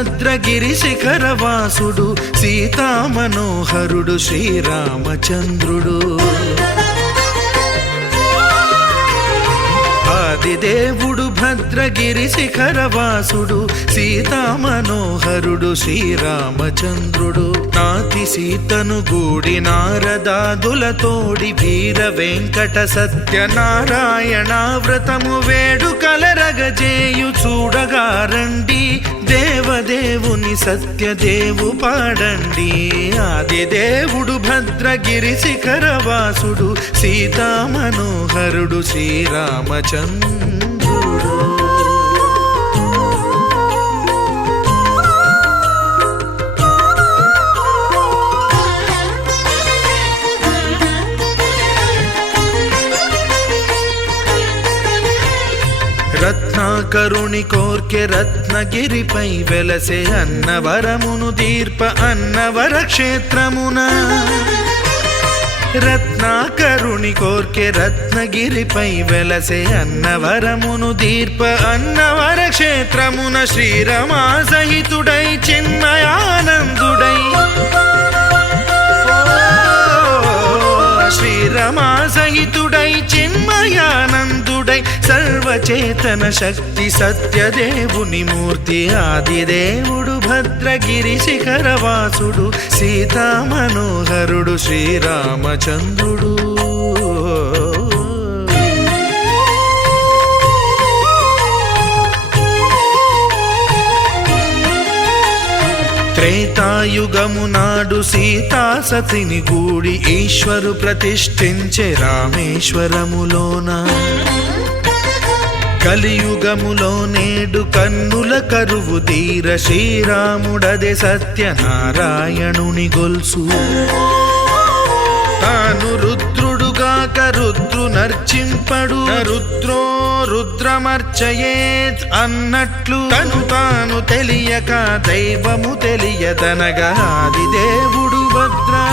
భద్రగిరి శిఖరవాసుడు సీతామనోహరుడు శ్రీరామచంద్రుడు. ఆదిదేవుడు భద్రగిరి శిఖరవాసుడు సీతామనోహరుడు శ్రీరామచంద్రుడు. నాతి సీతను గూడి నారదాదులతోడి వీర వెంకట సత్యనారాయణ వ్రతము వేడుకలరగజేయు చూడగా రండి, దేవదేవుని సత్యదేవు పాడండి. ఆదిదేవుడు భద్రగిరి శిఖరవాసుడు సీతామనోహరుడు శ్రీరామచంద్రుడు. రత్నాకరుని కోర్కె రత్నగిరిపై వెలసే అన్నవరమును దీర్ప అన్నవర క్షేత్రమున. రత్నాకరుని కోర్కె రత్నగిరిపై వెలసే అన్నవరమును దీర్ప అన్నవర క్షేత్రమున. శ్రీరమా సహితుడై చిన్మయానందుడై శ్రీరమా సహితుడై చిన్మయానందుడై సర్వచేతన శక్తి సత్యదేవుని మూర్తి. ఆదిదేవుడు భద్రగిరి శిఖరవాసుడు సీతామనోహరుడు శ్రీరామచంద్రుడు. త్రేతాయుగము నాడు సీతా సతిని గూడి ఈశ్వరు ప్రతిష్ఠించే రామేశ్వరములోన. కలియుగములో నేడు కన్నుల కరువు తీర శ్రీరాముడదే సత్యనారాయణుని గొల్సు. తాను రుద్రుడుగాక రుద్రు నర్చింపడు, రుద్రో రుద్రమర్చయేత్ అన్నట్లు తను తాను తెలియక దైవము తెలియదనగా ఆదిదేవుడు భద్రా.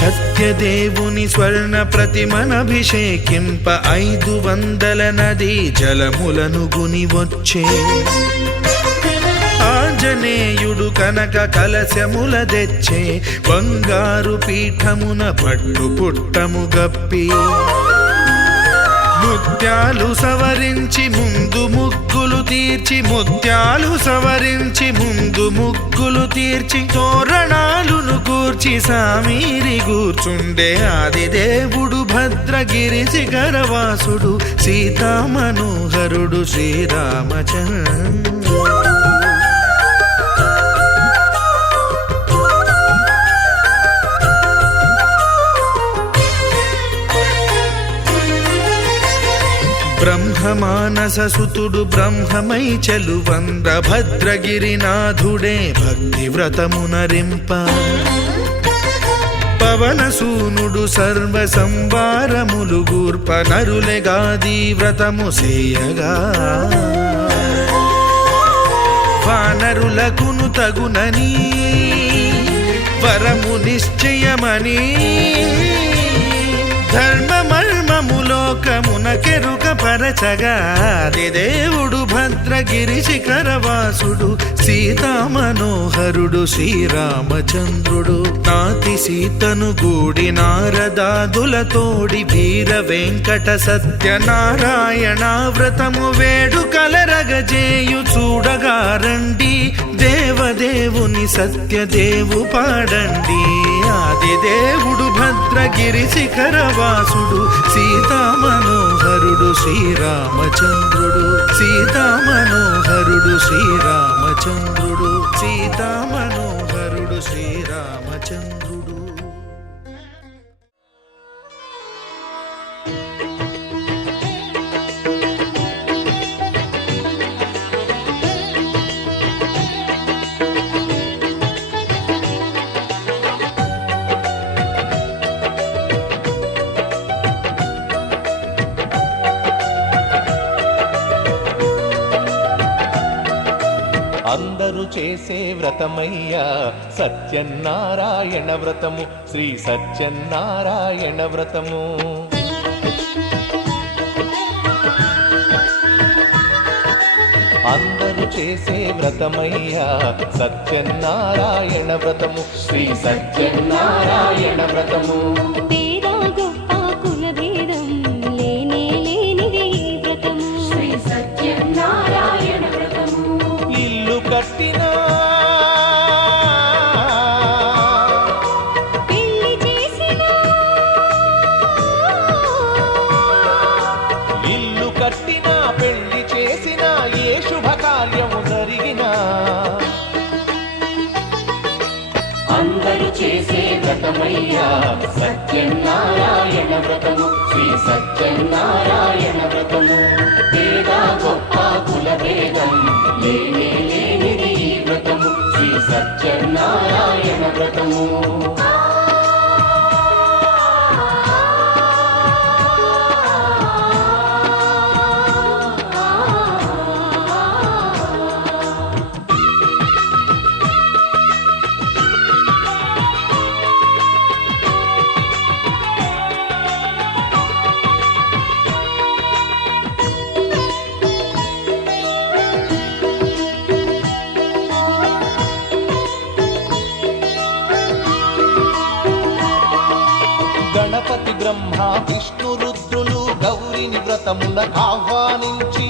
సత్యదేవుని స్వర్ణ ప్రతిమనభిషేకింప 500 నదీ జలములను గుని వచ్చే. ఆంజనేయుడు కనక కలశముల తెచ్చే, బంగారు పీఠమున పట్టు పుట్టము గప్పి. ముత్యాలు సవరించి ముందు ముగ్గులు తీర్చి, ముత్యాలు సవరించి ముందు ముగ్గులు తీర్చి, తోరణాలును కూర్చి సామీరి కూర్చుండే. ఆదిదేవుడు భద్రగిరి శిఖరవాసుడు సీతామనోహరుడు శ్రీరామచంద్రుడు. బ్రహ్మమానస సుతుడు బ్రహ్మమై చెలువంద భద్రగిరినాథుడే భక్తి వ్రతమునరింప. పవనసూనుడు సర్వ సంవారములు గూర్ప, నరులెగాది వ్రతము సేయగా. వానరులకును తగునని వరము నిశ్చయమని, ధర్మమర్మములోకమునకెరుక పరచగా ఆదిదేవుడు భద్రగిరి శిఖరవాసుడు సీతామనోహరుడు శ్రీరామచంద్రుడు. నాతి సీతను గూడి నారదాదులతోడి వీర వెంకట సత్యనారాయణ వ్రతము వేడుకలరగజేయు చూడగా రండి, దేవదేవుని సత్యదేవు పాడండి. ఆదిదేవుడు భద్రగిరి శిఖరవాసుడు సీతామనోహరుడు శ్రీరామచంద్రుడు. సీతామనోహరుడు శ్రీరామచంద్రుడు. సీతామనోహరుడు శ్రీరామచంద్రుడు. అందరూ చేసే వ్రతమయ్యా సత్యనారాయణ వ్రతము, శ్రీ సత్యనారాయణ వ్రతము. అందరూ చేసే వ్రతమయ్యా సత్యనారాయణ వ్రతము, శ్రీ సత్యనారాయణ వ్రతము. ఇల్లు కట్టినా పెళ్లి చేసినా, ఇల్లు కట్టినా పెళ్లి చేసినా ఏ శుభకార్యము జరిగినా అందరూ చేసే వ్రతమయ్యా సత్యనారాయణ వ్రతము, శ్రీ సత్యనారాయణ వ్రతము. పేద గొప్ప కుల భేదం లేనిది ఈ వ్రతము, శ్రీ సత్యనారాయణ వ్రతము. గణపతి బ్రహ్మ విష్ణు రుద్రులు గౌరిని వ్రతమునకు ఆహ్వానించి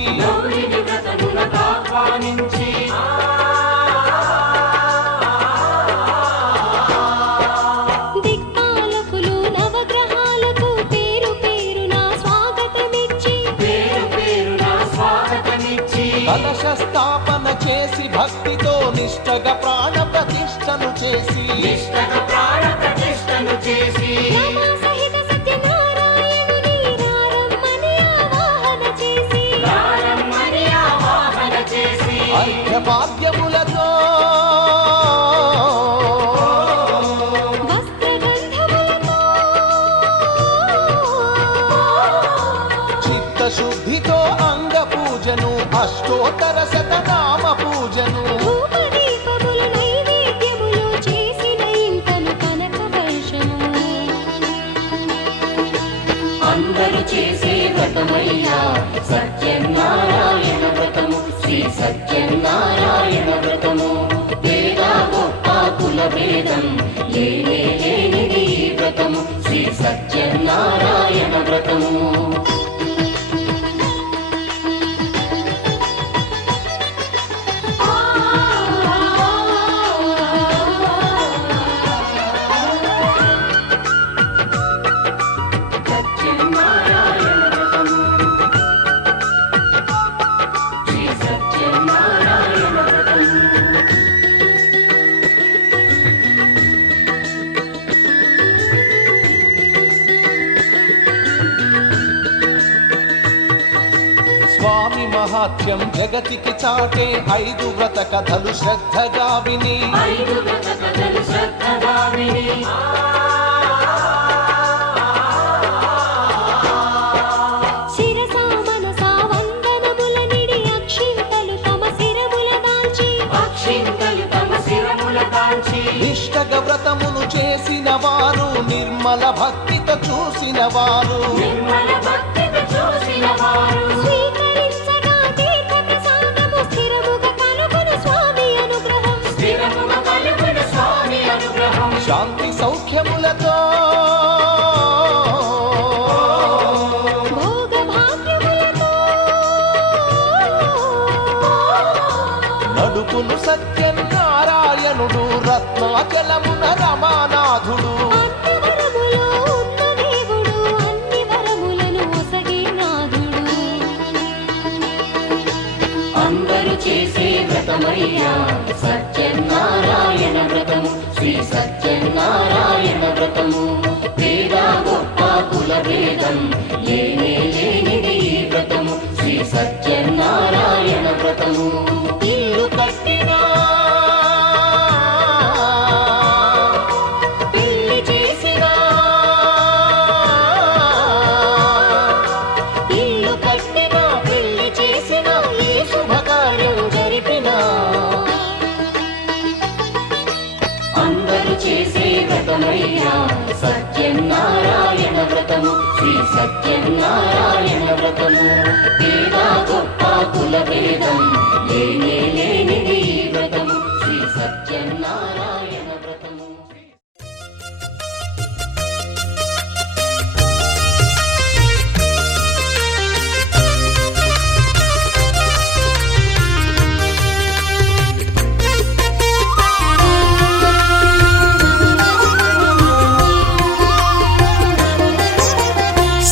దిక్పాలకులు నవగ్రహాలకు పేరు పేరున స్వాగతమిచ్చి కలశ స్థాపన చేసి భక్తితో నిష్టగా ప్రాణ ప్రతిష్టను చేసి రమా సహిత సత్యనారాయణుని రారమ్మని ఆవాహన చేసి అర్ఘ్యపాద్యములతో వస్త్రగంధములతో చిత్తశుద్ధితో అంగ పూజను అష్టోత్తర శతనామ పూజను ధూపదీపములు నైవేద్యములు చేసిన ఇంటను కనక వర్షము. అందరూ చేసే వ్రతమయ్యా సత్యనారాయణ వ్రతము, శ్రీ సత్యనారాయణ వ్రతము. పేద గొప్ప కుల భేదం లేనిది ఈ వ్రతము, శ్రీ సత్యనారాయణ వ్రతము. స్వామి మహాత్మ్యం జగతికి చాటే 5 వ్రత కథలు శ్రద్ధగా విని శిరసా మనసా వందనముల నిడి అక్షింతలు తమ శిరముల దాల్చి నిష్టగ వ్రతమును చేసిన వారు నిర్మల భక్తితో చూసిన వారు స్వీకరించగా తీర్థ ప్రసాదము స్థిరముగా కలుగును స్వామి అనుగ్రహం. శాంతి సౌఖ్యములతో భోగ భాగ్యములతో నడుపును సత్యనారాయణుడు రత్నాచలమున రమానాథుడు. అన్నవరములో ఉన్న దేవుడు అన్ని వరములను ఒసగే నాథుడు. అందరూ చేసే వ్రతమయ్యా సత్యనారాయణ వ్రతము, శ్రీ సత్యనారాయణ వ్రతము. పేద గొప్ప కుల భేదం లేనిది ఈ వ్రతము, శ్రీ సత్యనారాయణ వ్రతము. ఇల్లు కట్టినా పెళ్లి చేసినా, ఇల్లు కట్టినా పెళ్లి చేసినా ఏ శుభకార్యం జరిపినా సత్యనారాయణ వ్రతము. పేద గొప్ప కుల భేదం లేనే లేనిది ఈ వ్రతము, శ్రీ సత్యనారాయణ వ్రతము.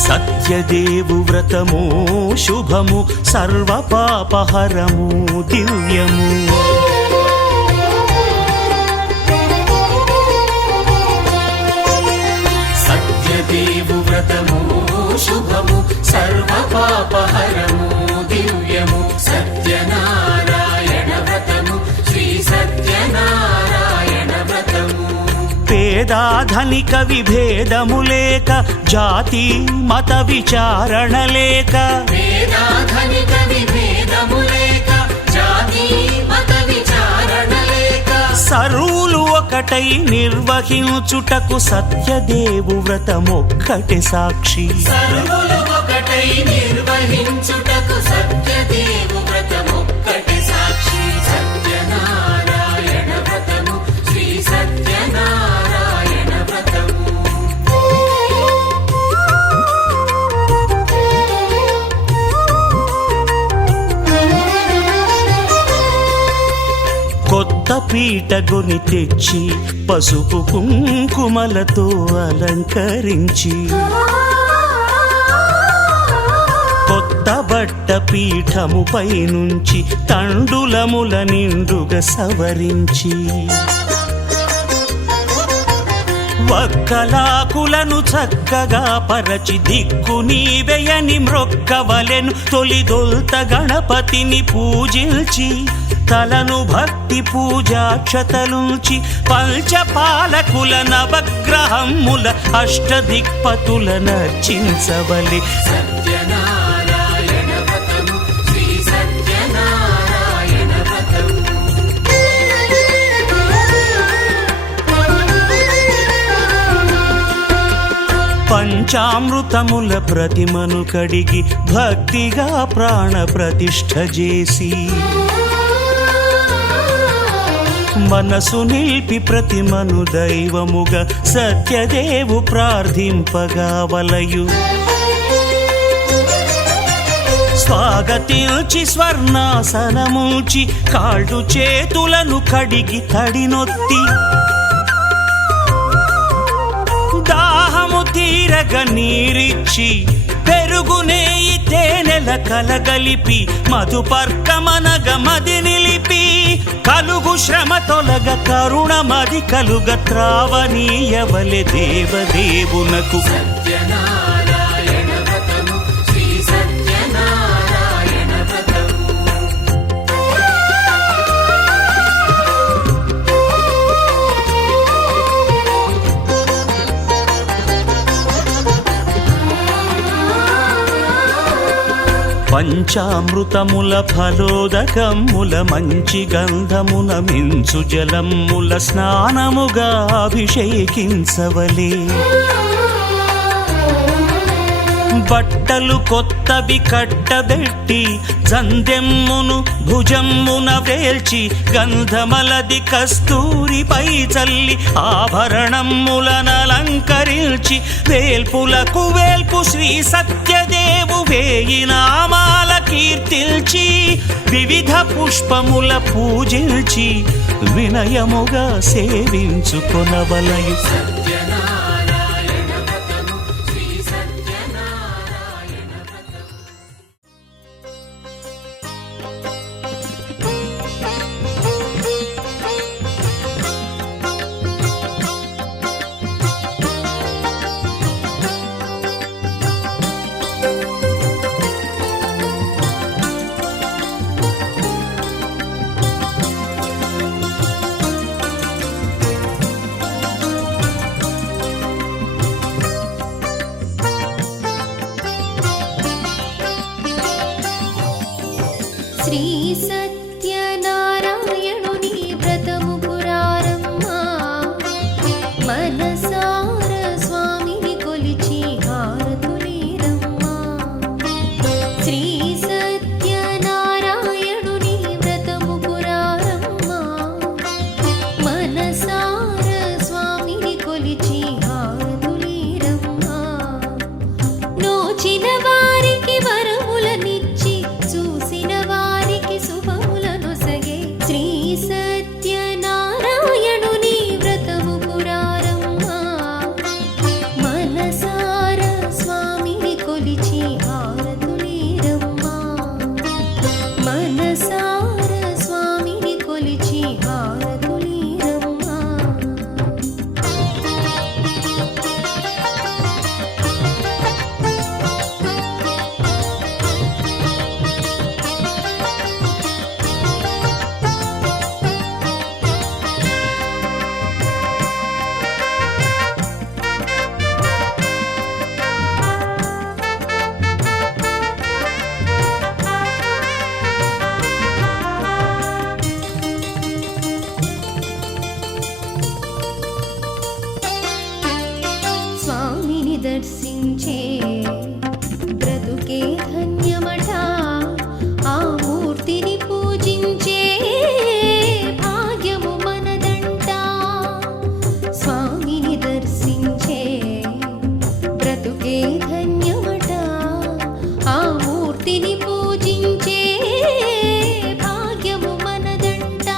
సత్యదేవు వ్రతము శుభము, సర్వపాపహరము దివ్యము. సత్యదేవు వ్రతము శుభము, సర్వపాపహరము దివ్యము. సత్యనారాయణ వ్రతము, శ్రీ సత్యనారాయణ వ్రతము. పేదాధనిక విభేదము లేక, జాతి మత విచారణ లేక. పేదాధనిక విభేదము లేక, జాతి మత విచారణ లేక. సర్వులు ఒకటై నిర్వహించుటకు సత్యదేవు వ్రతమొక్కటి సాక్షి. సర్వులు ఒకటై నిర్వహించుటకు సత్యదేవు వ్రతమొక్కటి సాక్షి. సత్యనారాయణ వ్రతము, శ్రీ సత్యనారాయణ వ్రతము. కొత్త పీటగుని తెచ్చి పసుపు కుంకుమలతో అలంకరించి, కొత్త బట్ట పీఠముపై నుంచి తండులముల నిండుగా సవరించి, వక్కలాకులను చక్కగా పరచి దిక్కు నీవెయని మ్రొక్కవలెను. తొలిదొల్త గణపతిని పూజించి, తలను భక్తి పూజాక్షతలుంచి, పంచపాలకుల నవగ్రహముల అష్టదిక్పతుల నర్చించవలె. సత్యనారాయణ వ్రతము, శ్రీ సత్యనారాయణ వ్రతము. పంచామృతముల ప్రతిమను కడిగి భక్తిగా ప్రాణ ప్రతిష్ఠ చేసి, మనసు నిలిపి ప్రతిమను దైవముగా సత్యదేవు ప్రార్థింపగా వలయు. స్వాగతించి స్వర్ణాసనముంచి, కాళ్ళు చేతులను కడిగి తడినొత్తి, దాహము తీరగ నీరిచ్చి, పెరుగునేయి తేనెల కలగలిపి, మధుపర్కమనగ మది నిలిపి, కలుగు శ్రమ తొలగ కరుణ మది కలుగ త్రావనీయవలె దేవదేవునకు. సత్యనారాయణ వ్రతము, శ్రీ సత్యనారాయణ వ్రతము. పంచామృతముల ఫలోదకముల మంచి గంధమున మించు జలముల స్నానముగా అభిషేకించవలే. బట్టలు కొత్తవి కట్టబెట్టి, జందెమ్మును భుజమ్మున వేల్చి, గంధమలది కస్తూరిపై చల్లి, ఆభరణములనలంకరించి, వేల్పులకు వేల్పు శ్రీ సత్యదేవు వేయి నామాల కీర్తిల్చి, వివిధ పుష్పముల పూజించి, వినయముగా సేవించుకొనవలయు. సత్యనారాయణ వ్రతము, శ్రీ సత్యనారాయణ వ్రతము. హారతులీరమ్మా మనసార స్వామిని కొలిచి హారతులీరమ్మా స్వామిని దర్శించే బ్రతుకే ధన్యమట ఆ మూర్తిని పూజించే భాగ్యము మనదంట స్వామిని దర్శించే బ్రతుకే ధన్యమట ఆ మూర్తిని పూజించే భాగ్యము మనదంట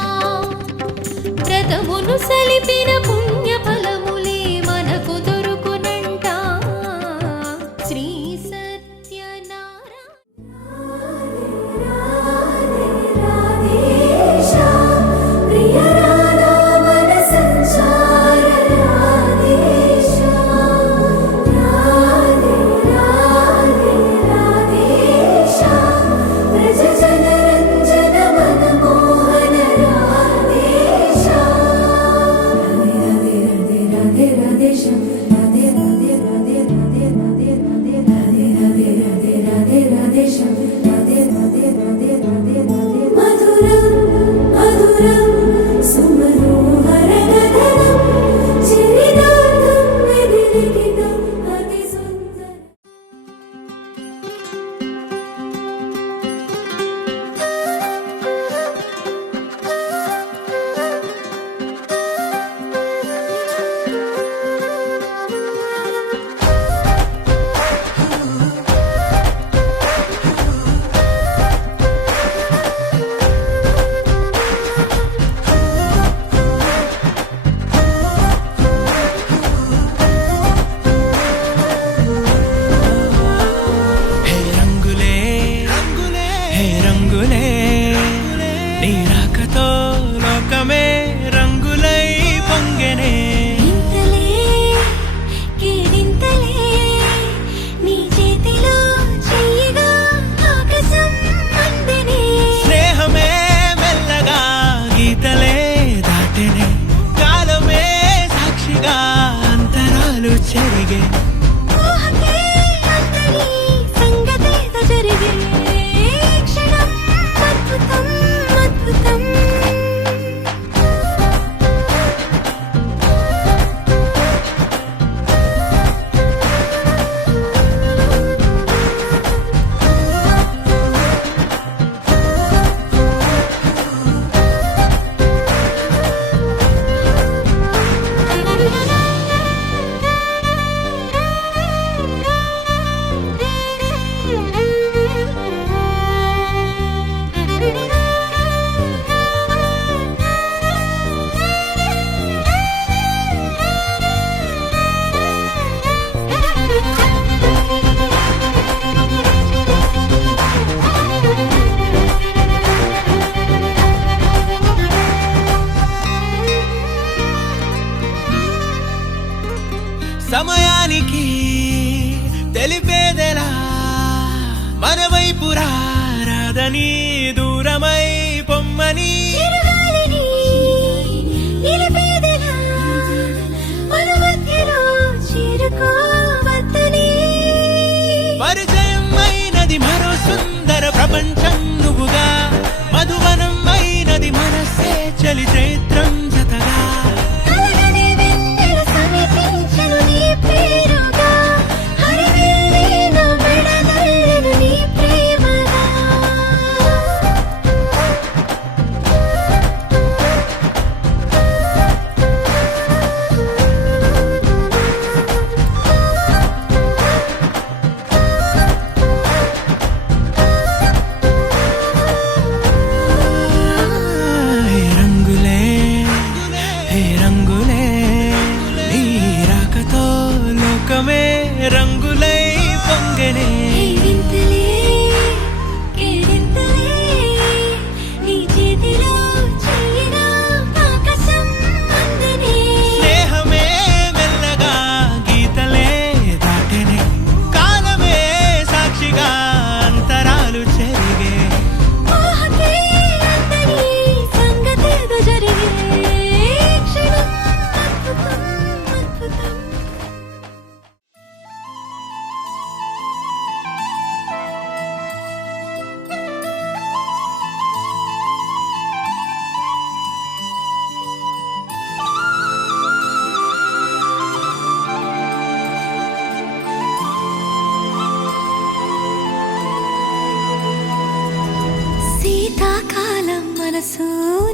వ్రతమును సలిపిన పుణ్య ఫలములే మనకు దొరుకునంట శ్రీ సమయానికి తెలిపేదెలా మన వైపు రాదని దూరమై పొమ్మని పరిచయం అయినది మరో సుందర ప్రపంచం నువ్వుగా మధువనం అయినది మనసే చలి చైత్రం జతగా శీతాకాలం మనసు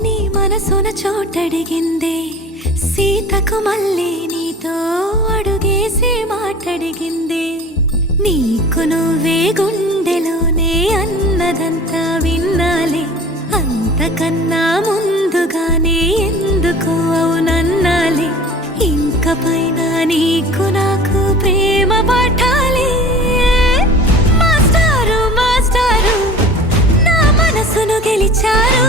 నీ మనసున చోటడిగిందే సీతకు మళ్ళీ నీతో అడుగేసి మాటడిగిందే నీకు నువ్వే గుండెలోనే అన్నదంతా విన్నాలే అంతకన్నా ముందుగానే ఎందుకు అవునన్నాలే ఇంక పైన నీకు నాకు ప్రేమ పాఠాలే మాస్టారు మాస్టారు నా మనసును గెలిచారు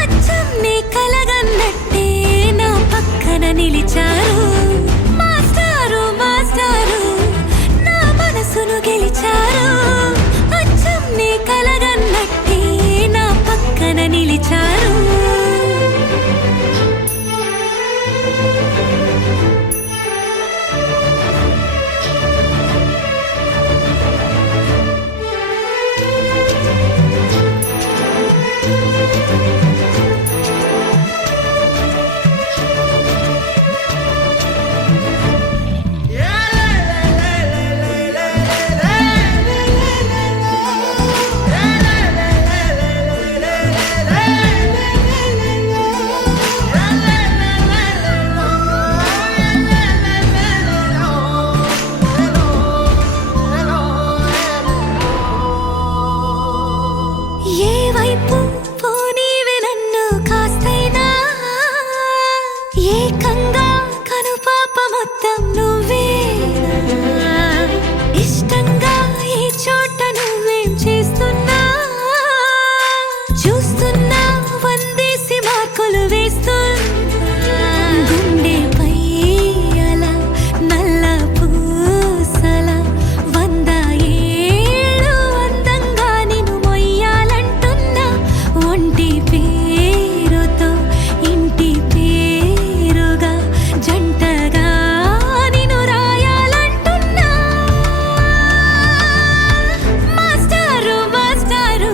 అచ్చం నీ కలగన్నట్టే నా పక్కన నిలిచారు మాస్టారు మాస్టారు నా మనసును గెలిచారు అచ్చం నీ కలగన్నట్టే నా పక్కన నిలిచారు ఏ వైపు పోనీవి నన్ను కాస్తైనా ఏకంగా కనుపాప మొత్తం నువ్వేనా ఇష్టంగా ఈ చోట నువ్వేం చేస్తున్నా చూస్తున్నా వందేసి మార్కులు వేస్తున్నా గుండెపై అలా నల్ల పూసల 100 ఏళ్ళు అందంగా నిన్ను మొయ్యాలంటున్నా ఒంటి పేరుతో ఇంటి పేరుగా జంటగా నిన్ను రాయాలంటున్నా మాస్టారు మాస్టారు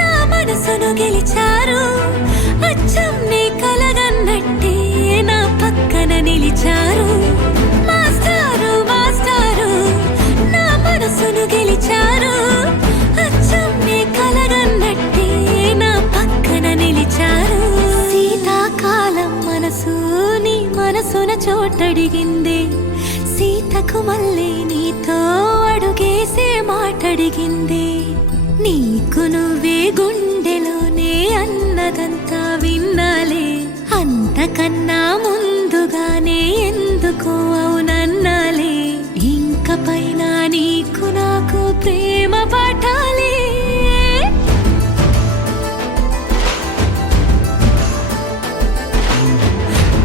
నా మనసును గెలిచారు అచ్చం నీ కలగన్నట్టే నా పక్కన నిలిచారు మాస్టారు మాస్టారు నా మనసును గెలిచారు అచ్చం నీ కలగన్నట్టే నా పక్కన నిలిచారు శీతాకాలం మనసు నీ మనసున చోటడిగిందే సీతకు మళ్ళీ నీతో అడుగేసే మాటడిగిందే నీకు నువ్వే గుండెలోనే అన్నదంతా విన్నాలే అంతకన్నా ముందుగానే ఎందుకు అవునన్నాలే ఇంక పైన నీకు నాకు ప్రేమ పాఠాలే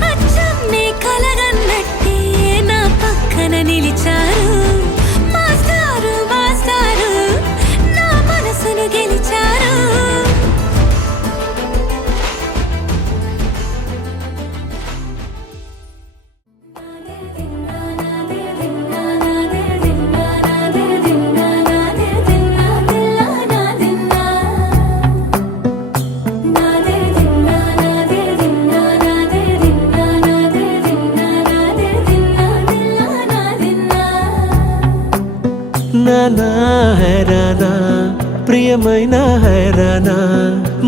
అచ్చం నీ కలగన్నట్టే నా పక్కన నిలిచారు మాస్టారు మాస్టారు నా మనసును గెలిచారు నానా హైరానా ప్రియమైన హైరానా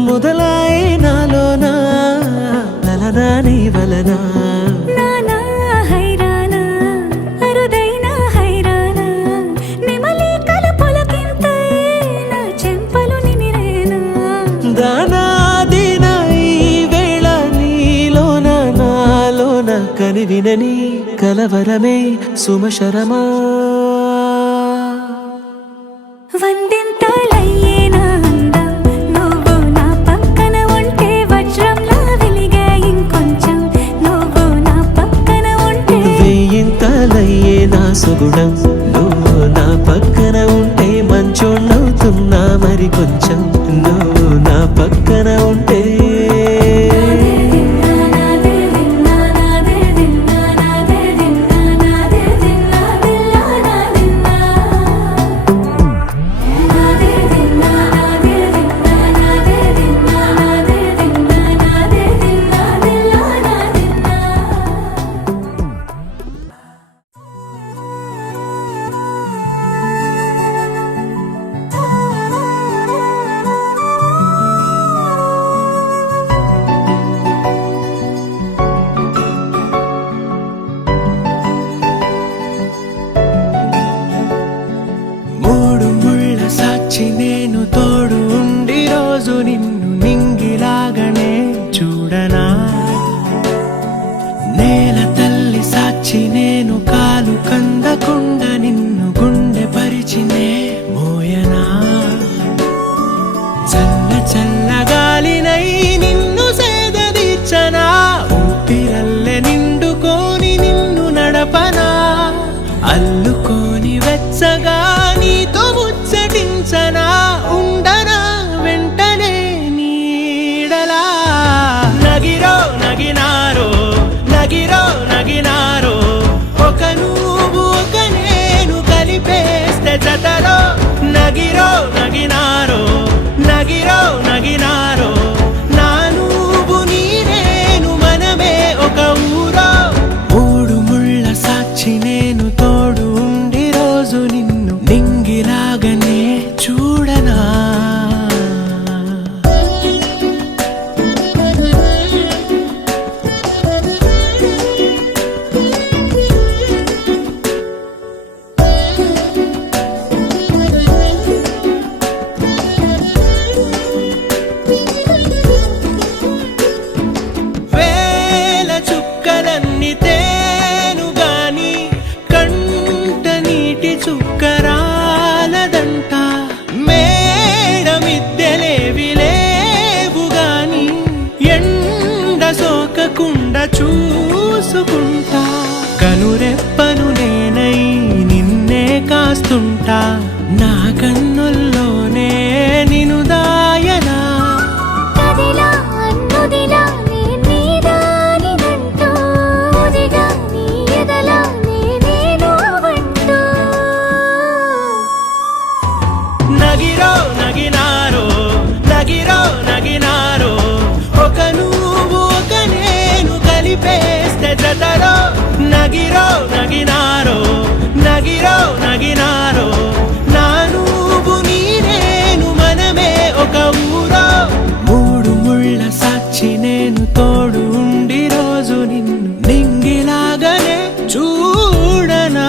మొదలాయి నాలోనా లలనా నీ వలనా నానా హైరానా అరుదైన హైరానా నెమలి కలుపులకింతై నా చెంపలు నిమిరేనా దానాదిన ఈ వేళ నీలోన నాలోన కనివినని కలవరమే సుమశరమా వందింతలయ్యేనా అందం నువ్వు నా పక్కన ఉంటే వజ్రంలా వెలిగే ఇంకొంచెం నువ్వు నా పక్కన ఉంటే వేయింతలయ్యే నా సుగుణం నువ్వు నా పక్కన ఉంటే మంచోణ్ణవుతున్నా మరి కొంచెం నువ్వు నా పక్కన ఉంటే సాక్షి నేను తోడు ఉండి రోజు నిన్ను నింగిలాగనే చూడనా నేల తల్లి సాక్షి నేను కాలు కందకుండా నిన్ను గుండె పరిచినే మోయనా చల్ల చల్లగాలినై నిన్ను సేదదీర్చనా ఊపిరల్లె నిండుకోని నిన్ను నడపనా అల్లుకోని వెచ్చగా నీతో ముచ్చటించనా ఉండనా వెంటనే నీడలా నగిరో నగినారో నగిరో నగినారో ఒక నువ్వు ఒక నేను కలిపేస్తే జతలో నగిరో నగినారో నగిరో నగినారో నా నువ్వు నీ నేను మనమే ఒక ఊరో మూడు ముళ్ళ సాక్షి నేను తోడు ఉండి రోజు నిన్ను నింగిలాగనే చూడనా వేల చుక్కలన్నీ తేను గాని కంట నీటి చుక్కరాలదంట మేడ మిద్దెలేవి లేవు గాని ఎండ సోకకుండా చూసుకుంటా కనురెప్పను నేనై నిన్నే కాస్తుంటా నా కన్నుల్లోనే నిను దాయనా కదిలా అన్నుదిలా నీ నీదానినంటూ ఉదిగా నీ ఎదలా నేను వంటూ నగిరో నగినారో నగిరో నగినారో ఒక నువ్వు ఒక నేను కలిపేస్తే జతలో నగిరో నగినారో నగిరో నగినారో నా నువ్వు నీ నేను మనమే ఒక ఊరో మూడు ముళ్ళ సాక్షి నేను తోడు ఉండి రోజు నిన్ను నింగిలాగనే చూడనా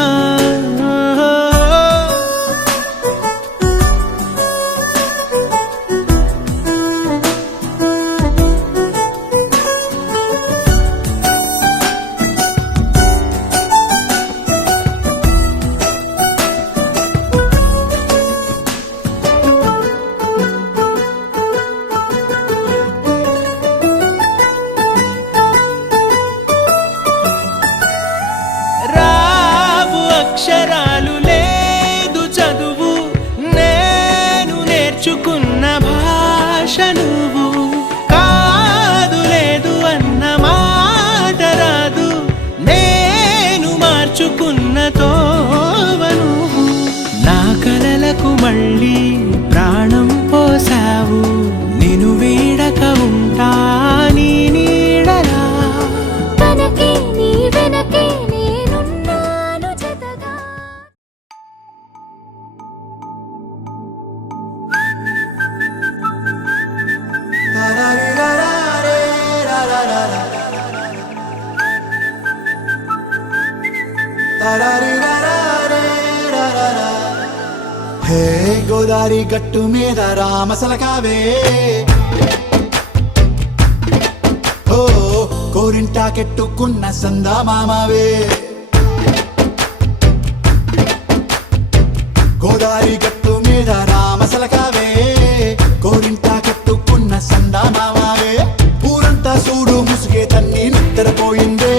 రావు అక్షరాలు లేదు చదువు నేను నేర్చుకున్న భాష నువ్వు కాదు లేదు అన్న మాట రాదు నేను మార్చుకున్న తోవ నువ్వు నా కలలకు మళ్ళీ ప్రాణం పోసావు నిన్ను వీడక ఉంటా నీ నీడలా కనకే నీ వెనకే నేనున్నాను జతగా హే గోదారి గట్టు మీద రామసలకావే ఓ కోరింటాకెట్టుకున్న సందా మామావే గోదారి గట్టు మీద రామసలకావే కోరింటాకెట్టుకున్న సందా మామావే ఊరంతా చూడు ముసుగే తన్ని నిద్రపోయిందే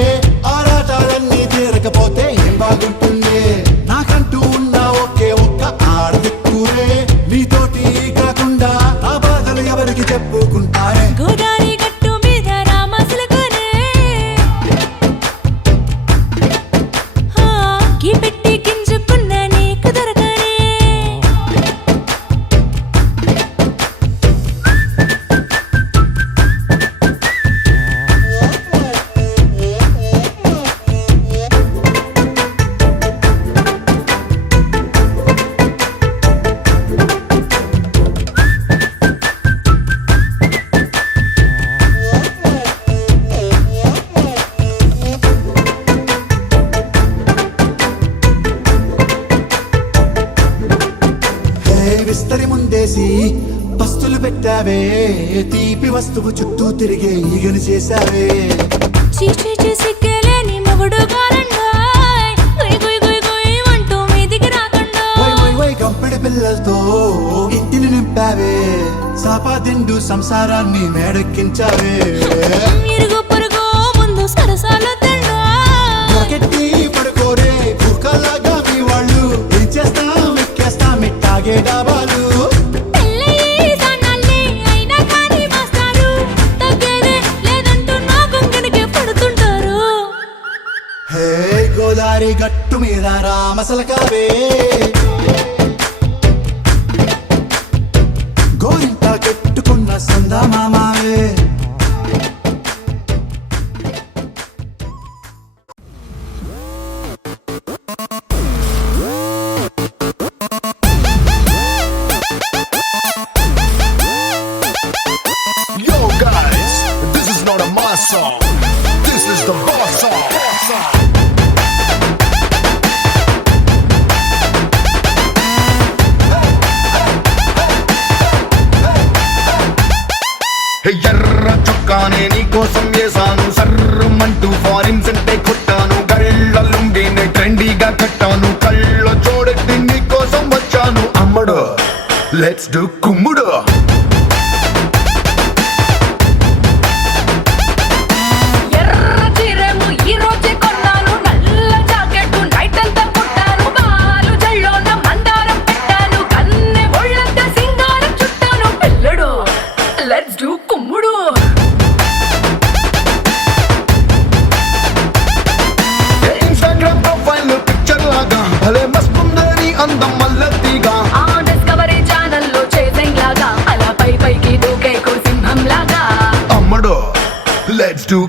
ఆరాటాలన్నీ తీరకపోతే ఏం బాగుంటుందే నాకంటూ ఉన్న ఒకే ఒక్క ఆడదిక్కురే నీతోటి కాకుండా నా బాధలు ఎవరికి చెప్పుకుంటారే గోదారి గట్టు మీద రామసలకనే కీ పెట్టి గింజుకున్న నీకు దొరకనే విస్తరి ముందేసి పస్తులు పెట్టావే తీపి వస్తువు చుట్టూ తిరిగే ఈగలు చేశావే చీచి సిగ్గలేని మొగుడు గారండాయ్ గుయ్ గుయ్ గుయ్ గుయ్ అంటూ మీదికి రాకుండా వై వై వై గంపెడి పిల్లలతో ఇంటిని నింపావే సాపాదిండు సంసారాన్ని మేడెక్కించావే ఇరుగు పొరుగు ముందు సరసాలు నాకెట్టి పడుకోరే కుక్కలాగా మీ వాళ్ళు ఏం చేస్తాం ఎక్కేస్తాం ఇట్టాగే డాబాలు హే గోదారి గట్టు మీద రామసలకావే గోరింట కట్టుకున్న సందా మామావే Yo guys, this is not a mass song. This is the boss song. Hey ఎర్ర చొక్కానే నీ కోసం వేసాను సర్రమంటూ ఫారిన్ సెంటే కొట్టాను గళ్ళ లుంగిని ట్రెండీగా కట్టాను కళ్ళ చూడెత్తి నీ కోసం వచ్చాను అమ్మడు లెట్స్ డు కుమ్ముడు ఇన్స్టాగ్రామ్ ప్రొఫైల్ పిక్చర్ లాగా భలే మస్తుందని అందం మల్లతిగా డిస్కవరీ ఛానల్లో చేసింగ్ లాగా అలా పై పైకి దూకే సింహం లాగా అమ్మడు లెట్స్ డు